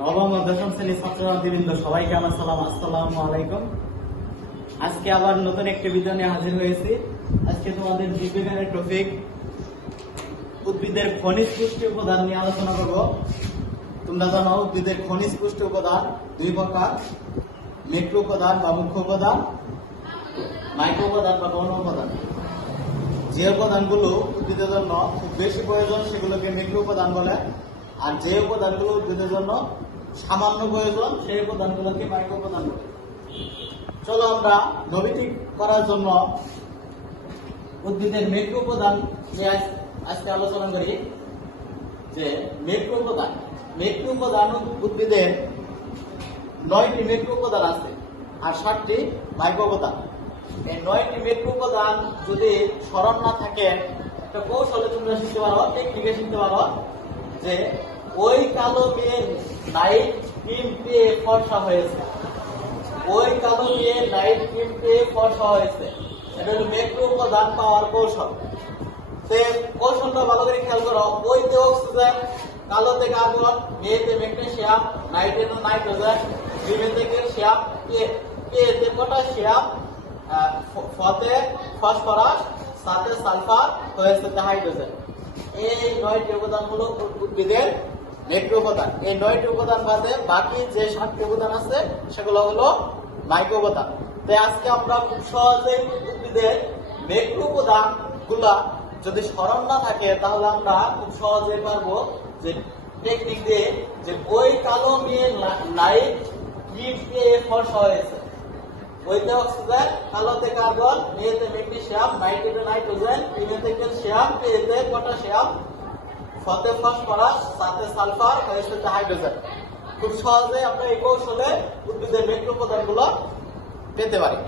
নবম ও দশম শ্রেণীর ছাত্রছাত্রীবৃন্দ সবাইকে আমার সালাম, আসসালামু আলাইকুম। আজকে আবার নতুন একটি ভিডিও নিয়ে হাজির হয়েছি। আজকে তোমাদের জীববিজ্ঞানের টপিক উদ্ভিদের খনিজ পুষ্টি উপাদান নিয়ে আলোচনা করব। তোমরা জানো উদ্ভিদের খনিজ পুষ্টি উপাদান দুই প্রকার, ম্যাক্রো উপাদান বা মুখ্য উপাদান, মাইক্রো উপাদান বা গৌণ উপাদান। যে উপাদানগুলো উদ্ভিদের জন্য খুব বেশি প্রয়োজন সেগুলোকে ম্যাক্রো উপাদান বলে, আর যে উপাদানগুলো উদ্ভিদের জন্য সামান্য প্রয়োজন সেই উপাদানগুলোকে মাইক্রো উপাদান বলে। চলো আমরা নবীটি করার জন্য উদ্ভিদের ম্যাক্রো উপাদান নিয়ে আজকে আলোচনা করি। যে ম্যাক্রো উপাদান উদ্ভিদের 9টি ম্যাক্রো উপাদান আছে আর 7টি মাইক্রো উপাদান। এই 9টি ম্যাক্রো উপাদান যদি স্মরণ না থাকে, একটা কৌশলে তোমরা শিখতে পারো, টেকনিকে শিখতে পারো যে ওই কালো মেয়ে নাইট ক্রিম পেয়ে ফর্সা হয়েছে, ওই কালো মেয়ে নাইট ক্রিম পেয়ে ফর্সা হয়েছে। এটা হলো ম্যাক্রো উপাদান পাওয়ার কৌশল। সে কৌশলটা ভালো করে খেয়াল করো। ওইতে অক্সিজেন, কালোতে কার্বন, মেয়েতে ম্যাগনেসিয়াম, নাইটে নাইট্রোজেন, ক্রিমেতে ক্যালসিয়াম, পেতে পটাশিয়াম, ফতে ফসফরাস, সাথে সালফার, হয়েছে হাইড্রোজেন। এই 9টি উপাদান হলো উদ্ভিদের ম্যাক্রো উপাদান। এই 9টি উপাদান বাদে বাকি যে 7টি উপাদান আছে সেগুলো হলো মাইক্রো উপাদান। তাই আজকে আমরা খুব সহজে উদ্ভিদের ম্যাক্রো উপাদান গুলা যদি স্মরণ না থাকে তাহলে আমরা খুব সহজে পারবো যে টেকনিক দিয়ে যে ওই কালো মেয়ে লাইট ক্রিম পেয়ে ফর্সা হয়েছে। ওইতে অক্সিজেন, কালোতে কার্বন, মেয়েতে ম্যাগনেসিয়াম, নাইট্রেটে নাইট্রোজেন, ক্রিমেতে ক্যালসিয়াম, পেতে পটাশিয়াম, ফতে ফসফরাস, সাথে সালফার, হয়েছে হাইড্রোজেন। খুব সহজে আমরা এই কৌশলে উদ্ভিদের ম্যাক্রো উপাদানগুলো পেতে পারি।